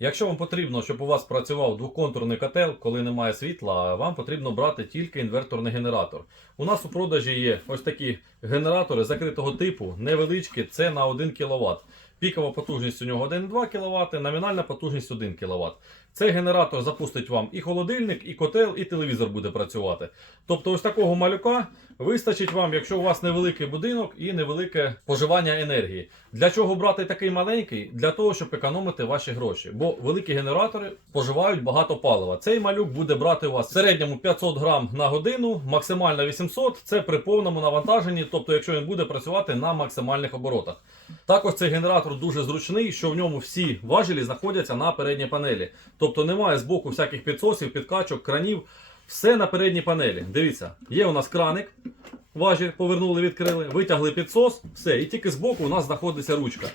Якщо вам потрібно, щоб у вас працював двоконтурний котел, коли немає світла, вам потрібно брати тільки інверторний генератор. У нас у продажі є ось такі генератори закритого типу, невеличкі, це на 1 кВт. Пікова потужність у нього 1,2 кВт, номінальна потужність 1 кВт. Цей генератор запустить вам і холодильник, і котел, і телевізор буде працювати. Тобто, ось такого малюка вистачить вам, якщо у вас невеликий будинок і невелике споживання енергії. Для чого брати такий маленький? Для того, щоб економити ваші гроші. Бо великі генератори споживають багато палива. Цей малюк буде брати у вас в середньому 500 грам на годину, максимально 800. Це при повному навантаженні, тобто, якщо він буде працювати на максимальних оборотах. Також цей генератор дуже зручний, що в ньому всі важелі знаходяться на передній панелі. Тобто немає з боку всяких підсосів, підкачок, кранів. Все на передній панелі. Дивіться, є у нас краник, важіль повернули, відкрили, витягли підсос, все, і тільки збоку у нас знаходиться ручка.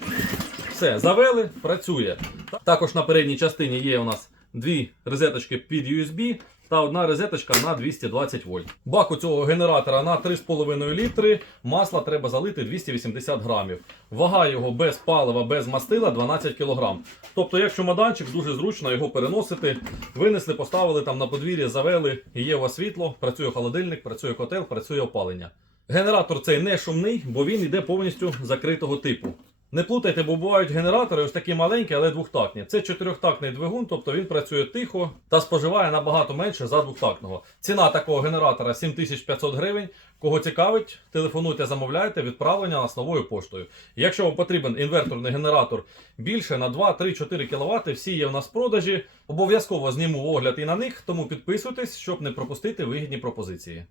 Все, завели, працює. Також на передній частині є у нас дві розеточки під USB та одна розеточка на 220 вольт. Бак у цього генератора на 3,5 літри, масла треба залити 280 грамів. Вага його без палива, без мастила 12 кг. Тобто, як чемоданчик, дуже зручно його переносити. Винесли, поставили там на подвір'я, завели, є у вас світло, працює холодильник, працює котел, працює опалення. Генератор цей не шумний, бо він йде повністю закритого типу. Не плутайте, бо бувають генератори ось такі маленькі, але двохтактні. Це чотирьохтактний двигун, тобто він працює тихо та споживає набагато менше за двохтактного. Ціна такого генератора 7500 гривень. Кого цікавить, телефонуйте, замовляйте відправлення нас новою поштою. Якщо вам потрібен інверторний генератор більше на 2, 3, 4 кВт, всі є в нас в продажі. Обов'язково зніму огляд і на них, тому підписуйтесь, щоб не пропустити вигідні пропозиції.